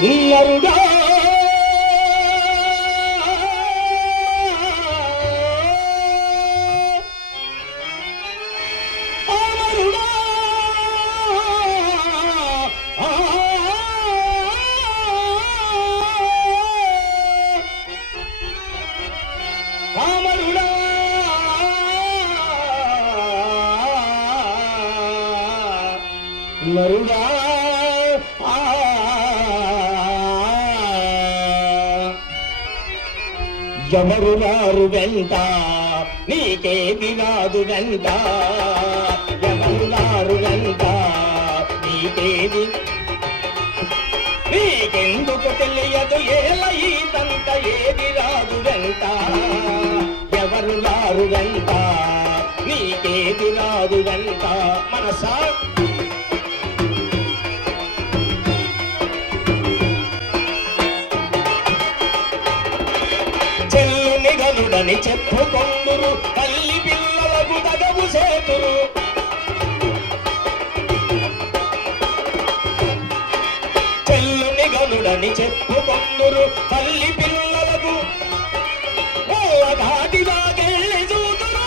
నరుడా నరుడా ఎవరు రారు వెంట నీకేది రాదు వెంట ఎవరు రారు వెంట నీకేది నీకెందుకు తెలియదు ఏల ఈతంత ఏది రాదు వెంట ఎవరు రారు వెంట నీకేది రాదు వెంట మనసా చెల్లుని గనుడని చెప్పుకొందురు తల్లి పిల్లలకు తగవు సేతురు చెల్లుని గనుడని చెప్పుకొందురు తల్లి పిల్లలకు ఘాటిదాకెళ్ళి చూతురు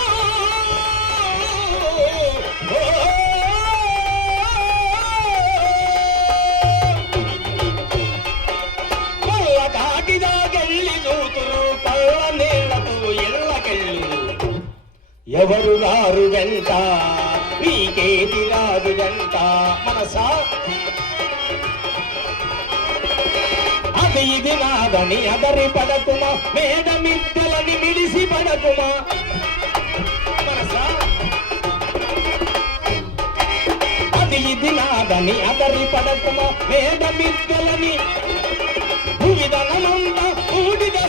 ఘాటిదాకెళ్ళి చూతురు ఎవరు రారు వెంట నీకేది రాదు వెంట మనసా అది ఇది నాదని అదరి పడకుమా మేడ మిద్దలని మిడిసి పడకుమా మనసా అది ఇది నాదని అదరి పడకుమా మేడ మిద్దలని భూమిదనమంత ఊడిద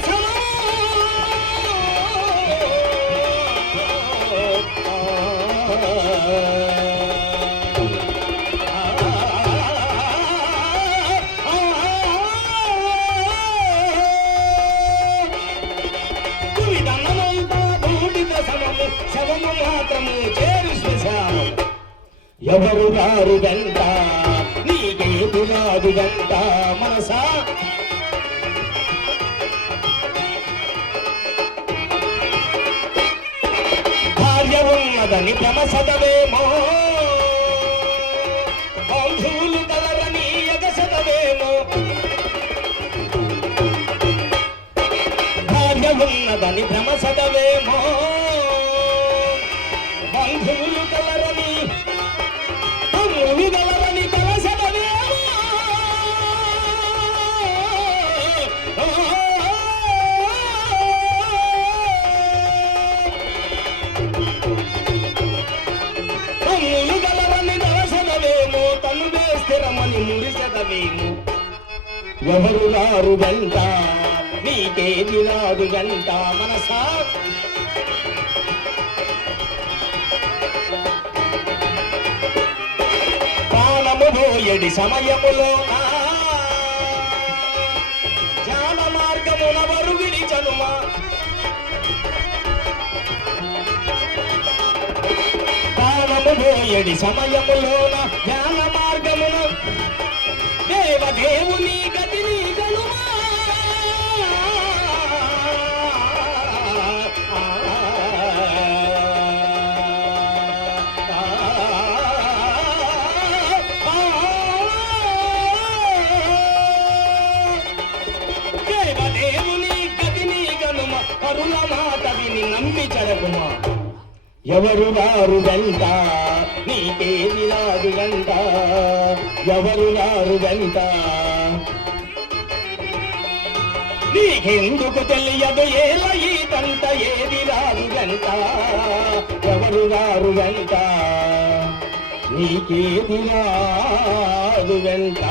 శవము మాత్రము చేరు శ్మశానం ఎవరు రారు వెంట నీకేది రాదు వెంట మనసా భార్య ఉన్నదని భ్రమసదవేమో బంధువులు కలరని ఎగసదవేమో భార్య ఉన్నదని భ్రమసదవేమో బంధువులు కలరని తమ్ములు కలరని తలసదవేమో తమ్ములు కలరని తలసదవేమో తను వేస్తరమని మురిసదవేమో ఎవరు రారు వెంట నీకేది రాదు వెంట మనసా పోయడి సమయములో జ్ఞాన మార్గమున వరుగిడి చనుమా ప్రాణము పోయడి సమయములోన జ్ఞాన మార్గమున దేవదేవుని గతిని గనుమా పరుల మాట విని నమ్మి చడకుమా ఎవరు రారు వెంట నీకేది రాదు వెంట ఎవరు రారు వెంట నీకెందుకు తెలియదు ఏల ఈతంత ఏది రాదు వెంట ఎవరు రారు వెంట నీకేది రాదు వెంట